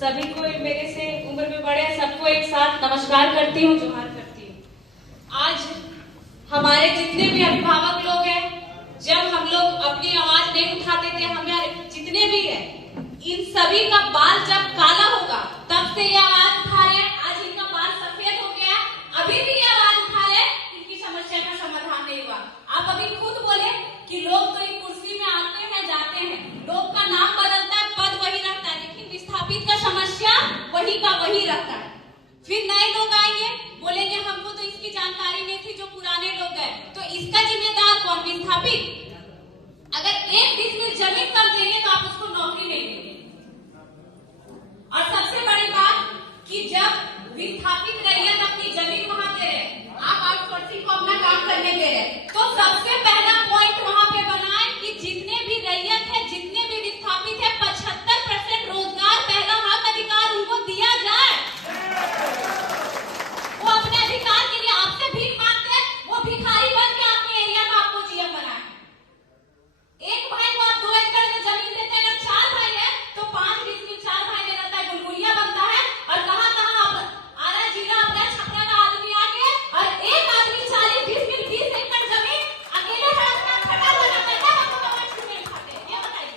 सभी को मेरे से उम्र में बड़े सबको एक साथ नमस्कार करती हूँ, जोहार करती हूँ। आज हमारे जितने भी अभिभावक लोग हैं, जब हम लोग अपनी आवाज नहीं उठाते थे, हमारे जितने भी हैं, इन सभी का बाल जब काला होगा तब से ये आवाज उठा रहे हैं। आज इनका बाल सफेद हो गया, अभी भी ये आवाज उठा रहे, इनकी समस्या का समाधान नहीं हुआ। आप अभी खुद बोले कि लोग तो एक कुर्सी में आते हैं जाते हैं, लोग का नाम बदलता है, पद वही रहता है, लेकिन विस्थापित का समस्या वही का वही रहता है। फिर नए लोग आएंगे, बोलेंगे हमको तो इसकी जानकारी नहीं थी, जो पुराने लोग गए, तो इसका जिम्मेदार कौन? विस्थापित। अगर एक डिसमिल जमीन कर देंगे तो आप उसको नौकरी नहीं देंगे। और सबसे बड़ी बात कि जब विस्थापित रैयत अपनी जमीन वहां दे रहे, आप आउटसोर्सिंग को अपना काम करने दे रहे, तो सबसे पहला पॉइंट वहां पे बनाए कि जितने भी रैयत है, जितने भी विस्थापित है, 75% रोजगार पहला हक अधिकार उनको दिया जाए। वो अपने अधिकार के लिए आपसे भीख मांगते हैं, वो भिखारी बन के अपने एरिया में आपको जीएम बनाए। एक भाई को आप 2 एकड़ में जमीन देते हैं, अगर 4 भाई है तो 5 डिसमिल 4 भाई में रहता है, गुलगुलिया बनता है। और कहां आरा जिला अपना छपरा का आदमी आ गया और एक आदमी 40 डिसमिल 20 एकड़ जमीन अकेले है, अपना खटा बनाता है, हमको कमांड में खाते हैं। ये बताइए,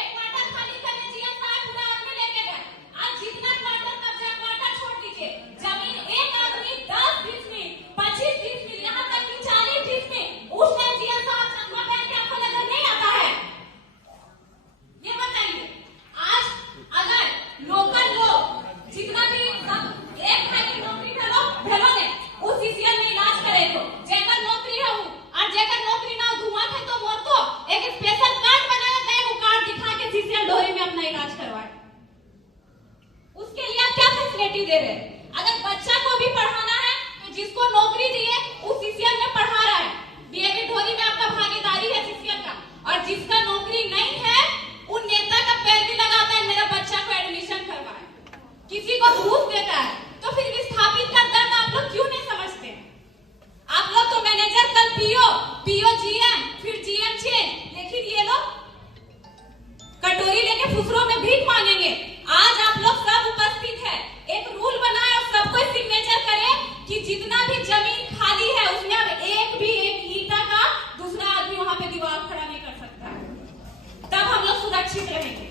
एक क्वार्टर खाली करने जीएम साहब पूरा आदमी लेके गए। आज जितना क्वार्टर कब्जा, क्वार्टर छोड़ दीजिए, जमीन एक आदमी 10 डिसमिल 25 डिसमिल यहाँ तक कि 40 डिसमिल, उस टाइम जीएम साहब चकमा पहन के आपको नजर नहीं आता है? ये बताइए, आज अगर लोकल लोग जितना भी सब एक भाई की नौकरी भेलो ने उस सीसीएल में इलाज करे, तो जेकर नौकरी है और जेकर नौकरी ना धुआं है, तो वो तो एक स्पेशल कार्ड बनाया जाए, वो कार्ड दिखा के सीसीएल डोरी में अपना इलाज करवाए। उसके लिए आप क्या फैसिलिटी दे रहे हैं? अगर बच्चा को भी पढ़ाना है तो जिसको नौकरी दिए उस सीसीएल में पढ़ा रहा है, डीएवी ढोरी में आपका भागीदारी है सीसीएल का, और जिसका नौकरी नहीं है उन नेता का पैर भी लगाता है, मेरा बच्चा को एडमिशन करवाए, किसी को घूस देता है। तो फिर विस्थापित का दर्द आप लोग क्यों नहीं समझते? आप लोग तो मैनेजर, कल पीओ जीएम, फिर जीएम चेंज, लेकिन ये लोग कटोरी लेके फुसरों में भीख मांगेंगे। आज आप लोग सब उपस्थित है, एक रूल बनाए और सबको सिग्नेचर करे कि जितना भी जमीन खाली है उसमें अब एक ईंटा का दूसरा आदमी वहां पे दीवार खड़ा नहीं कर सकता है, तब हम लोग सुरक्षित रहेंगे।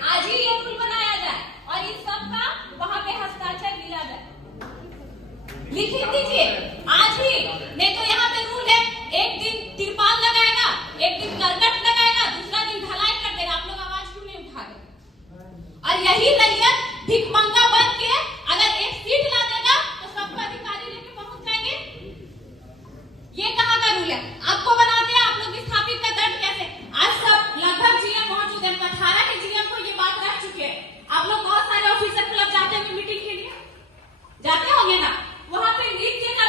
आज ही ये रूल बनाया जाए और इस सब का वहां पे हस्ताक्षर मिला जाए, लिख दीजिए आज ही। नहीं तो यहाँ पे रूल है, एक दिन तिरपाल लगाएगा, एक दिन करकट लगाएगा, दूसरा दिन ढलाई कर देगा। आप लोग आवाज क्यों नहीं उठा रहे? और यही रैयत भिखमंगा बन के अगर एक सीट ला देगा तो सबको अधिकारी लेके पहुंच जाएंगे। ये कहाँ का रूल है? आपको बनाते हैं आप लोग विस्थापित का दर्द कैसे? आज सब लगभग जीएम पहुंच चुके हैं, 18 के जीएम को ये बात रह चुके हैं। आप लोग बहुत सारे ऑफिसर क्लब जाते हैं मीटिंग के लिए, जाते होंगे ना? वहां पे नृत्य का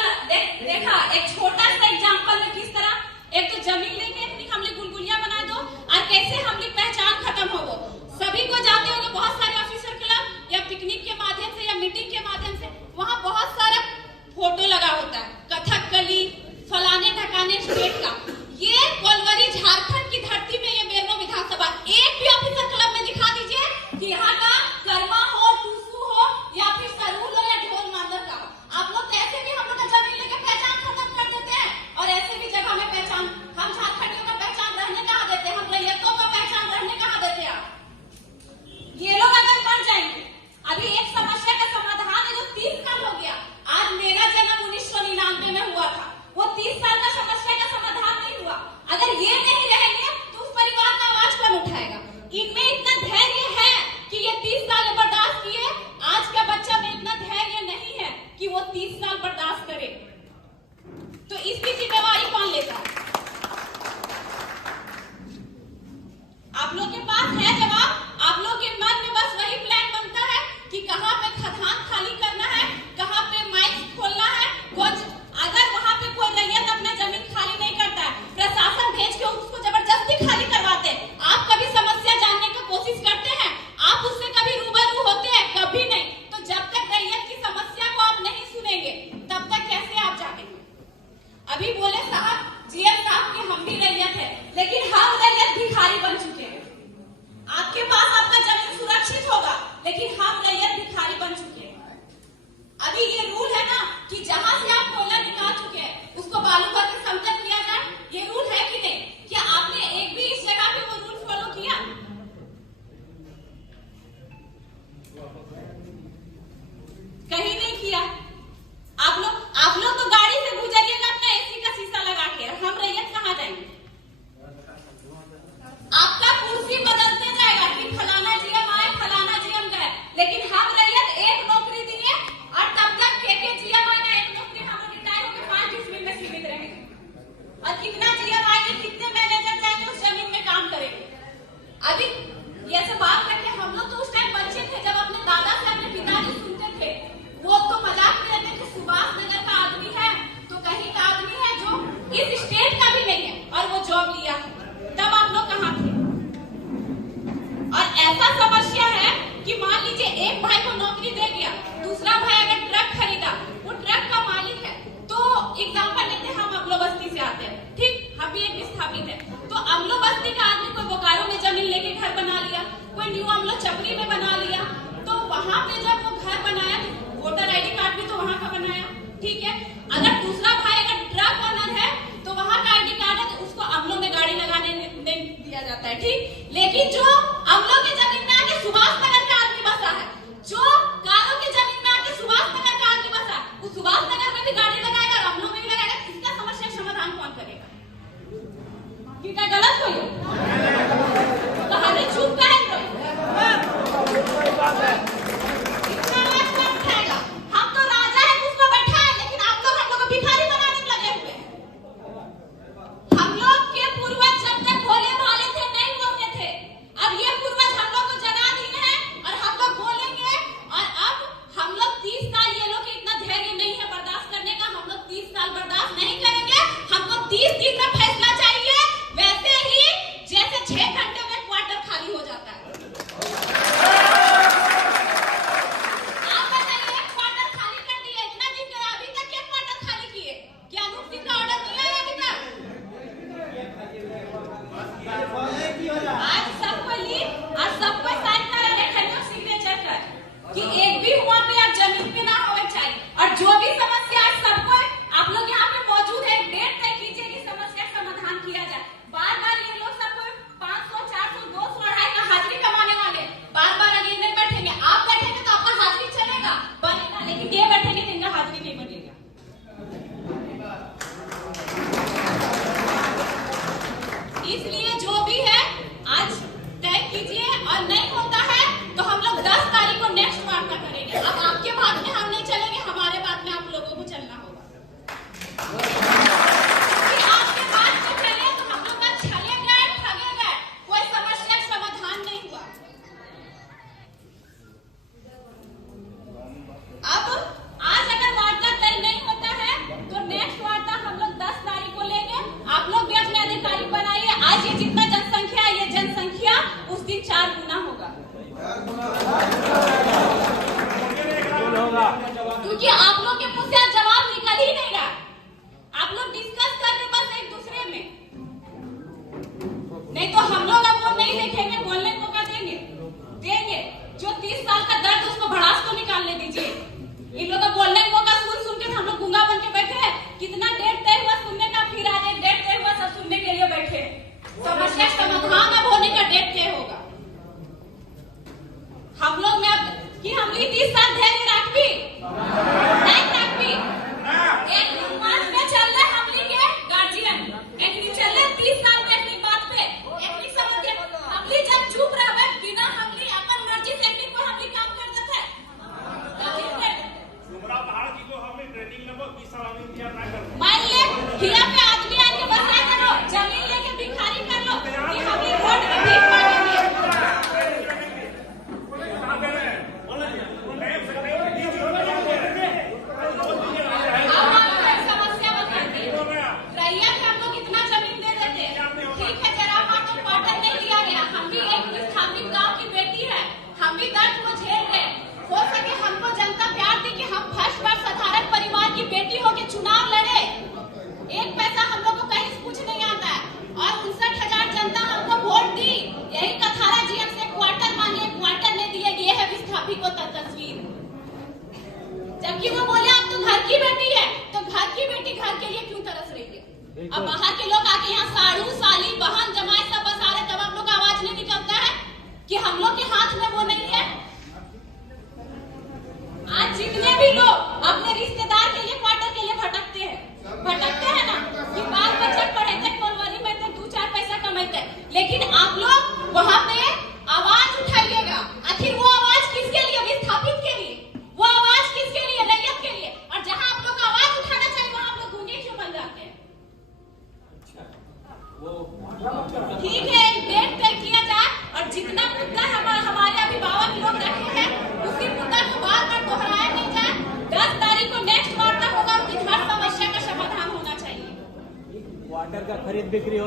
देखा, एक छोटा सा एग्जांपल में किस तरह एक तो जमीन लेके हमने गुलगुलिया बना दो और कैसे हमने पहचान खत्म हो। वो सभी को जाते होंगे, बहुत सारे ऑफिसर क्लब या पिकनिक के माध्यम से या मीटिंग के माध्यम से, वहां बहुत सारा फोटो लगा होता है, कथकली फलाने ढकाने स्टेट का। ये कोलवरी झारखंड की धरती में ये बेरमो विधानसभा, एक भी ऑफिसर क्लब में दिखा दीजिए कि यहाँ का कर्मा हो, टूसू हो या फिर सरूल हो या ढोल मांदर का। आप लोग तो ऐसे भी हम लोग का जमीन लेके पहचान खत्म कर देते हैं और ऐसे भी जगह में पहचान, हम झारखंडियों का पहचान रहने कहाँ देते हैं, हम रैयतों का पहचान रहने कहाँ देते हैं? ये लोग अगर बन जाएंगे, अभी एक समस्या का समाधान है जो 30 साल हो गया। आज मेरा जन्म 1999 में हुआ था, वो 30 साल का समस्या का समाधान नहीं हुआ। अगर ये नहीं रहेंगे तो उस परिवार का आवाज कौन उठाएगा? इनमें इतना धैर्य है कि ये 30 साल बर्दाश्त किए, आज का बच्चा में इतना धैर्य नहीं है कि वो 30 साल बर्दाश्त करे, तो इसकी जिम्मेवारी कौन लेता है? आप लोग के पास है जवाब? आप लोग के मन में बस वही प्लान बनता है कि कहाँ पे खदान खाली करना है, कहाँ पे माइक खोलना है। अगर वहां पे कोई रैयत अपना जमीन खाली नहीं करता है, प्रशासन भेज के उसको जबरदस्ती खाली करवाते हैं, आप कभी समस्या जानने की कोशिश करते हैं? आप उससे कभी रूबरू होते हैं? कभी नहीं। तो जब तक रैयत की समस्या को आप नहीं सुनेंगे तब तक कैसे आप जागेंगे? अभी बोले साहब जीएम साहब कि हम भी रैयत है, लेकिन हम रैयत भिखारी बन जहां से आप कोयला निकाल चुके हैं उसको बालू भर के समतल किया जाए, ये रूल है कि नहीं? क्या आपने एक भी इस जगह पे वो रूल फॉलो किया? कहीं नहीं किया। आप लोग तो गाड़ी से गुजरिएगा अपना एसी का शीशा लगा के, हम रैयत कहाँ जाएंगे? आपका कुर्सी बदलते जाएगा कि फलाना जीएम आए, फलाना जीएम गए, लेकिन हम रैयत एक नौकरी दिए और तब तक के जीएम आएगा एक नौकरी, हम रिटायर होकर 5-20 मिनट में सीमित रहेंगे। और कितना जीएम आएंगे, कितने मैनेजर जाएंगे उस जमीन में काम करेंगे। अभी ये सब बात करके हम लोग तो उस टाइम बच्चे थे, जब अपने दादा से अपने पिताजी सुनते थे, वो तो मजाक में रहते थे, सुभाष नगर का आदमी है तो कहीं का आदमी है जो इस स्टेट का भी नहीं है और वो जॉब लिया। तब आप लोग कहाँ थे? और ऐसा समस्या है कि मान लीजिए एक भाई को नौकरी दे गया, दूसरा भाई अगर ट्रक खरीदा, वो ट्रक का मालिक है, तो एग्जाम्पल लेते हैं, हम अमलो बस्ती से आते हैं, ठीक, हम भी एक विस्थापित है, तो अमलो बस्ती का आदमी कोई बोकारो में जमीन लेके घर बना लिया, कोई न्यू अमलो चपरी में बना लिया, तो वहां पे जब वो घर बनाया तो वोटर आईडी कार्ड भी तो वहां का बनाया, ठीक है। अगर दूसरा भाई अगर ट्रक ओनर है तो वहां का आईडी कार्ड है, तो उसको अमलो में गाड़ी लगाने नहीं दिया जाता है, ठीक। लेकिन जो अमलो की जमीन में आके सुभाष नगर का आदमी बसा है, जो कारो की जमीन में आके सुभाष नगर का आदमी बसा है, वो सुभाष नगर में भी गाड़ी लगाएगा और अमलो में भी लगाएगा। इसका समस्या समाधान कौन करेगा? ये क्या गलत हुई? तो हमें चुप करें हम तो राजा है, उसको बैठा है, लेकिन आप लोग हम लोग को भिखारी बनाने में लगे हुए हैं। हम लोग के पूर्वज जब तक भोले भाले थे नहीं बोलते थे, अब ये पूर्वज हम लोग को जना दिए हैं और हम लोग बोलेंगे। और अब हम लोग 30 साल, ये लोग इतना धैर्य नहीं है बर्दाश्त करने का, हम लोग 30 साल बर्दाश्त नहीं करेंगे। हमको 30 दिन का फैसला चाहिए, वैसे ही जैसे 6 घंटे में क्वार्टर खाली हो जाता है। आप बताइए, एक क्वार्टर खाली कर दिए, इतना दिन के अभी तक क्या क्वार्टर खाली किए? क्या अनुप सिंह का ऑर्डर मिला है अभी तक? आज सबको लीव और सबको साइन करा दे, खड़ियों सिग्नेचर कर कि एक भी वहां पे अब जमीन पे ना होना चाहिए। और जो भी समस्या है सबको, आप लोग यहाँ पे मौजूद है, डेट तय कीजिए कि समस्या समाधान किया जाए। बार बार ये लोग सबको 500, 400, 200, 250 का हाजिरी कमाने वाले बार बार अगले नहीं बैठेंगे। आप बैठेंगे तो आपका हाजिरी चलेगा, बनेगा, लेकिन ये बैठेंगे तो इनका हाजिरी नहीं बनेगा। इसलिए जो भी है आज तय कीजिए, और नहीं होता है तो हम लोग 10 तारीख को नेक्स्ट वार्ता करेंगे। अब आपके बात में हम नहीं चलेंगे, हमारे बात में आप लोगों को चलना होगा। कि आपके बात में चले तो हम लोग का छले गए, ठगे गए, कोई समस्या समाधान नहीं हुआ। अब आज अगर वार्ता तय नहीं होता है तो नेक्स्ट वार्ता हम लोग 10 तारीख को लेंगे। आप लोग भी अपने अधिकारी बनाइए। आज ये जितना जनसंख्या है, ये जनसंख्या उस दिन 4 गुना होगा, क्योंकि आप लोग के मुंह से जवाब निकल ही नहीं रहा। आप लोग डिस्कस कर रहे बस एक दूसरे में, नहीं तो हम लोग अब वो नहीं देखेंगे, बोलने को मौका देंगे। जो 30 साल का दर्द, उसको भड़ास तो निकालने दीजिए। इन लोगों का बोलने का मौका सुन के हम लोग गूंगा बन के बैठे हैं। कितना डेट तय हुआ सुनने का, फिर आज एक डेट तय हुआ सब सुनने के लिए बैठे। समस्या समाधान अब होने का डेट तय होगा। हम लोग में अब कि हम 30 साल धैर्य रखबी नहीं रखबी। एक मास में चल रहे हमली के गार्जियन, एक चल रहे 30 साल में एक बात पे एक समझ हमली जब चुप रहबे बिना हमली अपन मर्जी से एक को हमली काम कर देते हैं। हमरा भारत की को हमने ट्रेनिंग लेबो 20 साल हमने दिया ना कर। मान ले हिया पे आदमी आके बसा करो, जमीन लेके भिखारी कर लो कि हमली वोट में भीख मांगेंगे। चुनाव लड़े, एक पैसा हम लोग को कहीं से कुछ नहीं आता है, और 59,000 जनता हमको वोट दी। यही कथारा जीएम से क्वार्टर मांगे, क्वार्टर नहीं दिए, ये है विस्थापित को तस्वीर। जबकि वो बोले आप तो घर की बेटी है,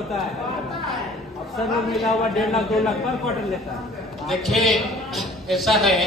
होता है। अफसर लोग मिला हुआ 1.5 लाख 2 लाख पर क्वार्टर लेता है। देखिए ऐसा है